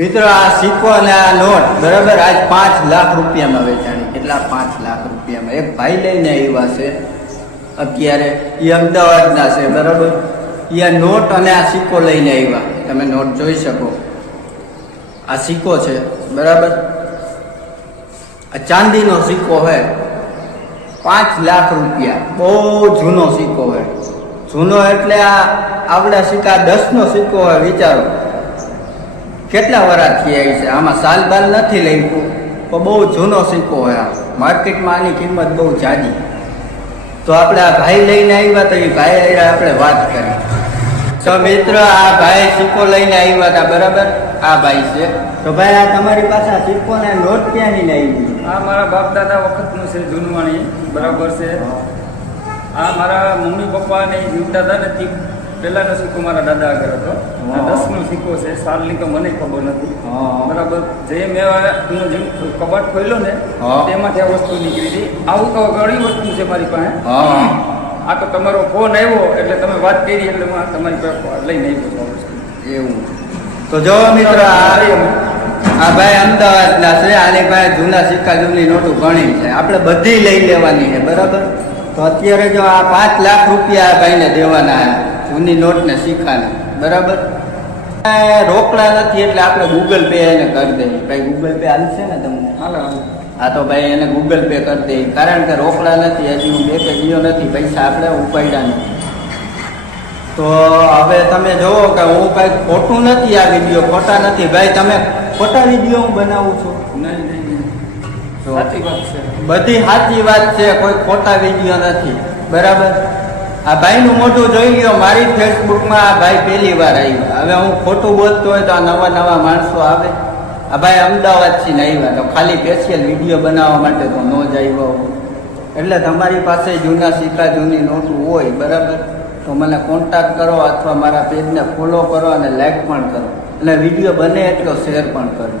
મિત્રો આ સિક્કો અને આ નોટ બરાબર આજ 5 લાખ રૂપિયામાં વેચાણી. કેટલા? 5 લાખ રૂપિયામાં. એક ભાઈ લઈને આવ્યા છે અત્યારે, એ અમદાવાદના છે બરાબર. એ નોટ અને આ સિક્કો લઈને આવ્યા. તમે નોટ જોઈ શકો. આ સિક્કો છે બરાબર. આ ચાંદીનો સિક્કો છે, 5 લાખ રૂપિયા. બહુ જૂનો સિક્કો છે. જૂનો એટલે આ આવડા સિક્કા 10નો સિક્કો હોય. વિચારો કેટલા વર્ષ થયા છે. આમાં સાલ બાલ નથી લખ્યું, તો બહુ જૂનો સિક્કો હોય. માર્કેટમાં આની કિંમત બહુ જાજી. તો આપણે આ ભાઈ લઈને આવ્યા, તો એ ભાઈ આપણે વાત કરી. તો મિત્રો આ ભાઈ સિક્કો લઈને આવ્યા હતા બરાબર. આ ભાઈ છે. તો ભાઈ આ તમારી પાસે આ સિક્કો ને નોટ ક્યાંની લાવી? આ મારા બાપ દાદા વખતનું છે, જૂનવાણી બરાબર છે. આ મારા મમ્મી પપ્પા ને જીવતા હતા ને પહેલાનો સિક્કો મારા દાદા આગળ હતો. 10નો સિક્કો છે. સાલની તો મને ખબર નથી બરાબર. જે મેં કબાટ ખોલ્યો ને તેમાંથી આ વસ્તુ નીકળી હતી. આવું તો ઘણી વસ્તુ છે મારી પાસે. આ તો તમારો ફોન આવ્યો એટલે તમે વાત કરી એટલે તમારી પાસે લઈને આવ્યો છું. એવું તો જો મિત્રો આ ભાઈ અમદાવાદના છે. આની પાસે જૂના સિક્કા જૂની નોટો ઘણી છે. આપણે બધી લઈ લેવાની છે બરાબર. તો અત્યારે જો આ 5 લાખ રૂપિયા આ ભાઈને દેવાના છે, જૂની નોટ ને સિક્કાને બરાબર. રોકડા નથી એટલે આપણે ગૂગલ પે એને કરી દઈએ. ભાઈ ગૂગલ પે હાલશે ને તમને? હા તો ભાઈ એને ગૂગલ પે કરી દઈએ, કારણ કે રોકડા નથી. હજી હું 2 કે ગયો નથી, પૈસા આપણે ઉપાડ્યા નથી. તો હવે તમે જોવો કે હું કાંઈ ખોટું નથી. આ વિડીયો ખોટા નથી ભાઈ. તમે ખોટા વિડીયો હું બનાવું છું? નહીં, સાચી વાત છે. બધી સાચી વાત છે, કોઈ ખોટા વિડીયો નથી બરાબર. આ ભાઈનું મોઢું જોઈ લ્યો. મારી ફેસબુકમાં આ ભાઈ પહેલી વાર આવ્યા. હવે હું ખોટું બોલતો હોય તો આ નવા નવા માણસો આવે. આ ભાઈ અમદાવાદથી ને આવ્યા, તો ખાલી સ્પેશિયલ વિડીયો બનાવવા માટે તો ન જ આવ્યો. એટલે તમારી પાસે જૂના સિક્કા જૂની નોટું હોય બરાબર, તો મને કોન્ટેક્ટ કરો અથવા મારા પેજને ફોલો કરો અને લાઈક પણ કરો, અને વિડીયો બને એટલો શેર પણ કરો.